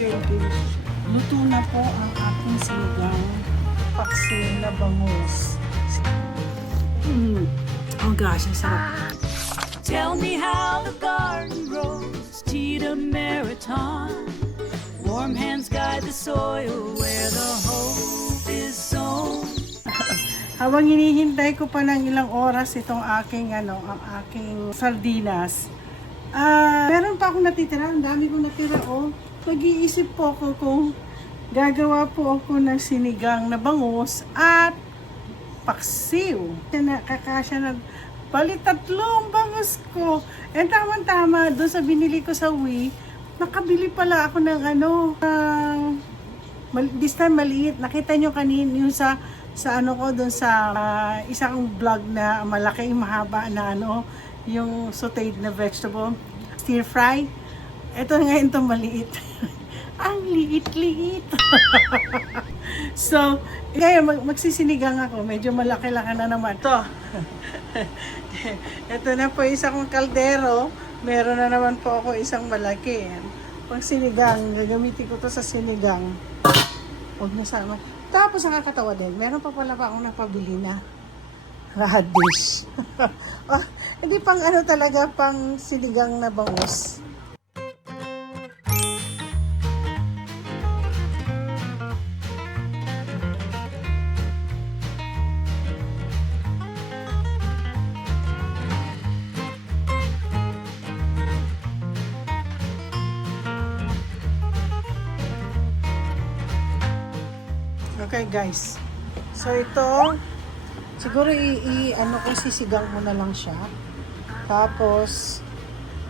nalagay din. Luto na po ang ating sinigang paksiw na bangus. Oh gosh, ang sarap. Tell me how the garden grows, Tita Meriton. Warm hands guide the soil where the hope is sown. Habang hinihintay ko pa ng ilang oras itong aking ang aking sardinas. Meron pa akong natitira, ang dami kong natira Nag-iisip po ako kung gagawa po ako ng sinigang na bangus at paksiw. Kakasya na bali 3 bangus ko. And tama-tama, doon sa binili ko sa Wii, nakabili pala ako ng this time maliit. Nakita nyo kanina yung sa doon sa isang vlog na malaki, mahaba na yung sauteed na vegetable, stir fry. Ito ngayon itong maliit. Ang liit-liit. So, ngayon magsisinigang ako. Medyo malaki-laki na naman. Ito na po isa kong kaldero. Meron na naman po ako isang malaki. Pag sinigang, gagamitin ko to sa sinigang. Huwag na sama. Tapos nakakatawa din. Meron pa pala pa akong napabili na radish. Hindi pang talaga, pang sinigang na bangus. Okay guys, so ito siguro ko sisigang mo na lang siya. Tapos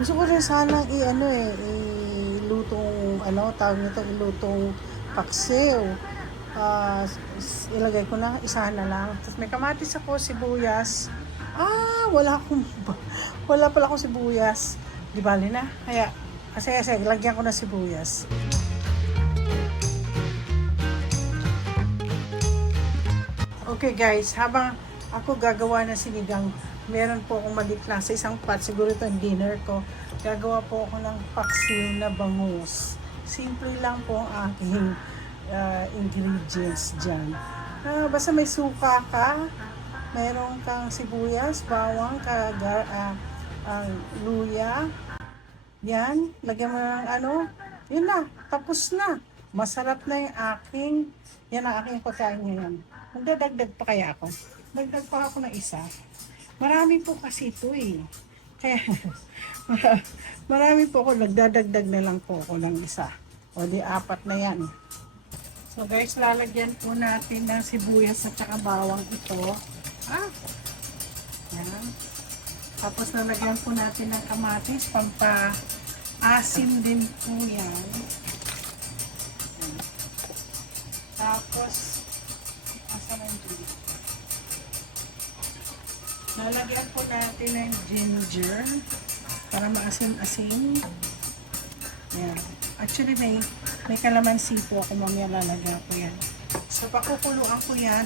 gusto ko rin sana ilutong tawag nito, ilutong paksiw. Ilagay ko na isa na lang. Tapos may kamatis ako, sibuyas. Wala pala akong sibuyas. Di bali na. Kaya kasi lagyan ko na sibuyas. Okay guys, habang ako gagawa ng sinigang, meron po akong maliit lang sa isang pot, siguro ito ang dinner ko. Gagawa po ako ng paksiw na bangus. Simple lang po ang aking ingredients dyan. Basta may suka ka, meron kang sibuyas, bawang, luya. Yan, lagyan mo ng yun na, tapos na. Masarap na yan ang aking pagkain ngayon. Magdadagdag pa kaya ako? Dagdag pa ako ng isa. Marami po kasi ito Kaya, marami po ako. Nagdadagdag na lang po ako ng isa. O di 4 na yan. So guys, lalagyan po natin ng sibuyas at saka bawang ito. Yan. Tapos lalagyan po natin ng kamatis. Pampa-asim din po yan. Tapos, lalagyan po natin ng ginger para maasim-asim. Yan. Actually, may kalamansi po ako mamaya lalagyan ko yan. So, pakukuluan ko yan.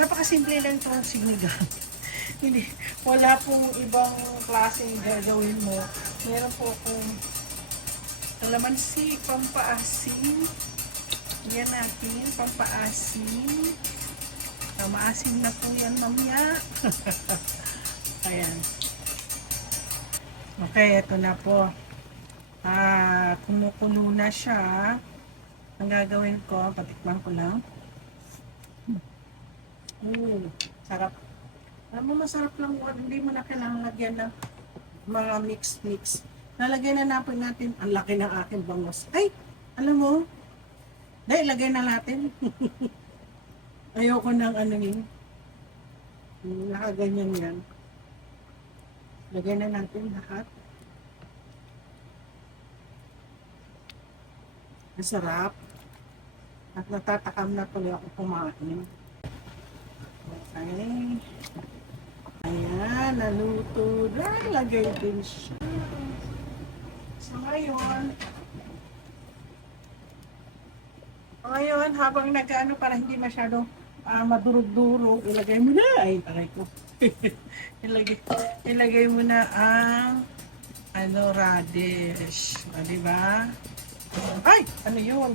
Napakasimple lang itong sinigang. Hindi, wala pong ibang klaseng gagawin mo. Meron po akong kalamansi, pampaasim. Yan natin, pampaasim. Maasim na po yan mamaya. Ayan. Okay, ito na po. Kumukulo na siya. Ang gagawin ko, patikman ko lang. Sarap. Alam mo, masarap lang. Hindi mo na kailangan lagyan ng mga mix-mix. Nalagyan na natin. Ang laki ng aking bangus. Ay! Alam mo, ilagay na natin. Ayoko ng nakaganyan yan. Lagay na natin lahat. Masarap. At natatakam na tuloy ako kumain. Okay. Ayan, naluto. Lagay din siya. So ngayon, habang para hindi masyado madurog-durog, ilagay mo na. Ay, taray ko. ilagay mo na ang radish. O, diba? Ay! Ano yun?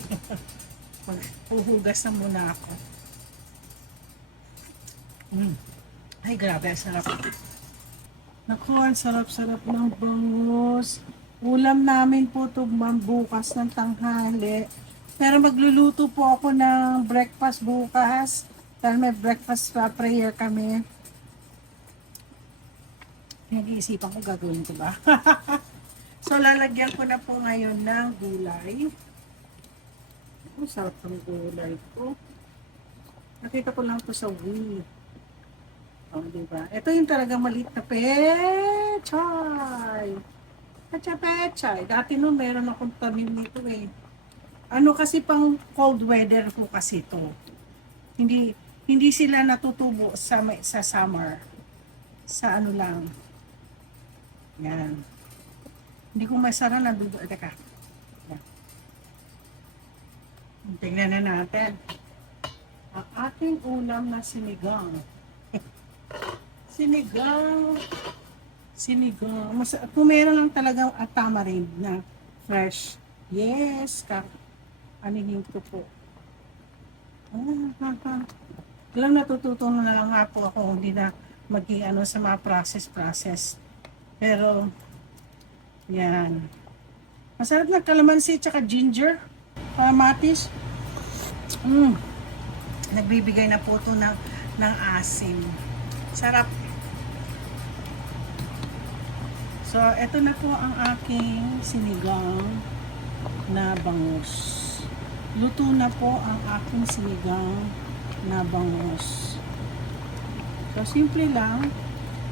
Maghuhugas na muna ako. Ay, grabe. Ang sarap. Naku, ang sarap-sarap ng bangus. Ulam namin po ito bukas ng tanghali. Pero magluluto po ako ng breakfast bukas. Dahil may breakfast prayer kami. Nag-iisipan ko gagawin ko ba? So, lalagyan ko na po ngayon ng gulay. Ang sarap ng gulay ko. Nakita ko lang ito sa Wii. Oh, diba? Ito yung talagang maliit na pechay. Pechay. Dati nun meron akong tanim nito eh. Ano kasi pang cold weather ko kasi ito. Hindi sila natutubo sa summer. Sa ano lang. Yan. Hindi ko masara na dudo. Teka. Yan. Tingnan na natin. Ang ating ulam na sinigang. Sinigang. Kung meron lang talaga tamarind na fresh. Yes. Anihin ko po. Lang natututo na lang nga po ako. Hindi na maging sa mga process. Pero, yan. Masarap na kalamansi tsaka ginger. Kamatis. Nagbibigay na po ito ng asim. Sarap. So, eto na po ang aking sinigang na bangus. Luto na po ang aking sinigang na bangus. So, simple lang.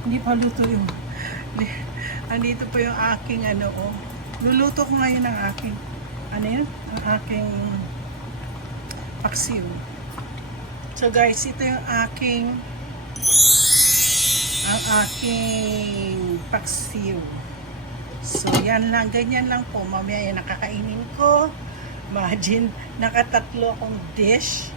Hindi pa luto yung andito po yung aking luluto ko ngayon ang aking ang aking paksiw. So guys, ito yung aking paksiw. So yan lang, ganyan lang po. Mamaya yung nakakainin ko. Imagine, nakatatlo akong dish.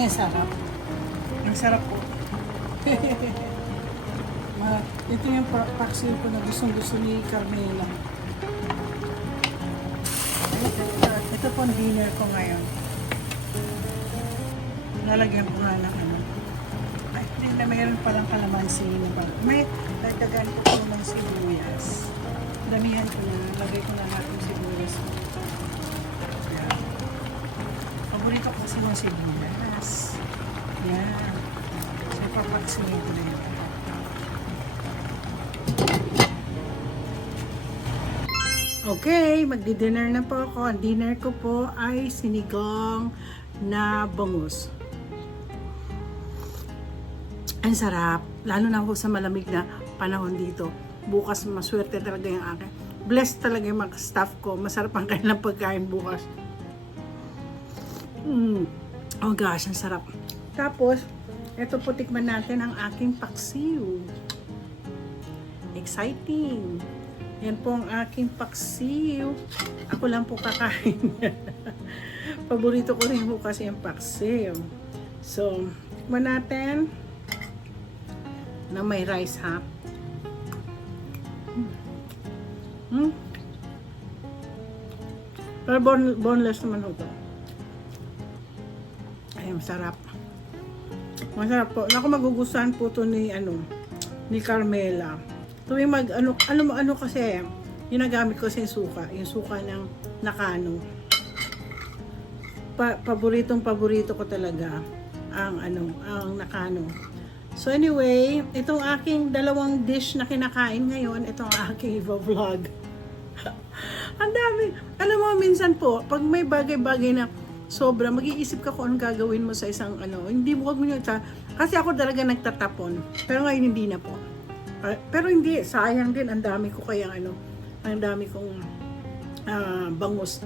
Yan, sarap. Ang sarap po. Ito yung paksiw ko na gustong-gusto ni Carmela. Ito po ang dinner ko ngayon. Lalagyan ko nga ng Ay, hindi na mayroon palang kalamansi na ba. May dagdagan ko po ng sibuyas. Damihan ko na. Lagay ko na natin sibuyas. Yan. Paborito ko kasi ng sibuyas. Yan. So, papaksiwin ko na yun. Okay, magdi-dinner na po ako. Ang dinner ko po ay sinigang na bangus. Ang sarap. Lalo na ako sa malamig na panahon dito. Bukas maswerte talaga yung akin. Blessed talaga yung mga staff ko. Masarap ang kanilang pagkain bukas. Oh gosh, ang sarap. Tapos, eto po tikman natin ang aking paksiw. Exciting. Yan po ang aking paksiw. Ako lang po kakain. Paborito ko rin po kasi yung paksiw. So, tikman natin na may rice ha. Pero boneless naman ito. Ay, masarap. Masarap po. Naku, magugustuhan po ito ni Carmela. Tuwing ano kasi, ginagamit ko sa yung suka ng Nakano. Paborito ko talaga ang Nakano. So anyway, itong aking dalawang dish na kinakain ngayon, itong aking vlog. Ang dami. Alam mo, minsan po, pag may bagay-bagay na sobra, mag-iisip ka kung anong gagawin mo sa isang hindi mo kasi ako talaga nagtatapon. Pero ngayon hindi na po. Pero hindi, sayang din, ang dami ko ang dami kong bangus.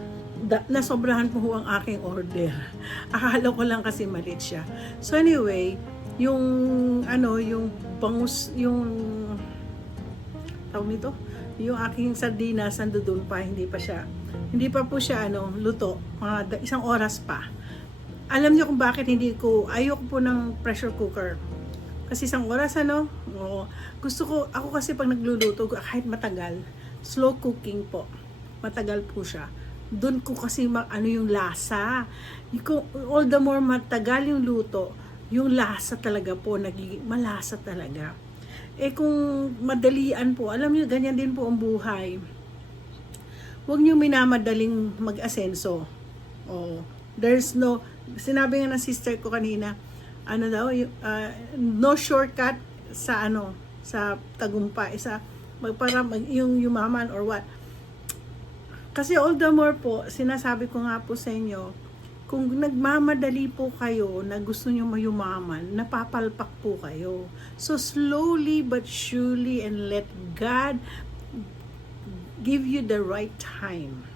Nasobrahan po ang aking order. Akala ko lang kasi maliit siya. So anyway, yung bangus, yung tawag nito, yung aking sardinas nandoon pa, hindi pa po siya luto, mga 1 oras pa. Alam niyo kung bakit ayoko po ng pressure cooker. Kasi 1 oras oo. Ako kasi pag nagluluto, kahit matagal, slow cooking po. Matagal po siya. Doon ko kasi yung lasa. All the more matagal yung luto, yung lasa talaga po, nagiging malasa talaga. Kung madalian po, alam niyo, ganyan din po ang buhay. Huwag niyo minamadaling mag-asenso. Sinabi nga ng sister ko kanina, no shortcut sa tagumpay, yung yumaman or what. Kasi all the more po, sinasabi ko nga po sa inyo, kung nagmamadali po kayo na gusto nyo mayumaman, napapalpak po kayo. So slowly but surely, and let God give you the right time.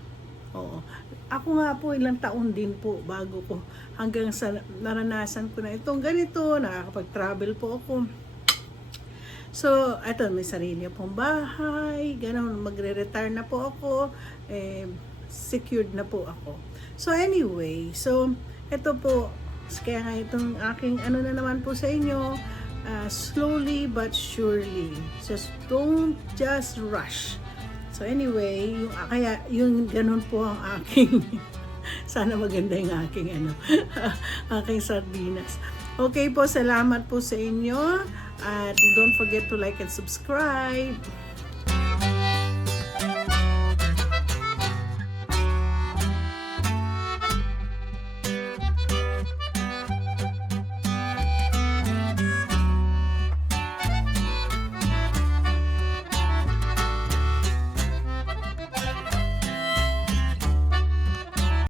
Oo. Ako nga po, ilang taon din po bago ko, hanggang sa naranasan ko na itong ganito, nakakapag-travel po ako. So, eto, may sarili pong bahay, ganun, magre-retire na po ako, secured na po ako. So, anyway, eto po, kaya nga itong aking na naman po sa inyo, slowly but surely. Just don't just rush. So anyway, yung ganun po ang aking sana maganda yung aking aking sardinas. Okay po, salamat po sa inyo. At don't forget to like and subscribe.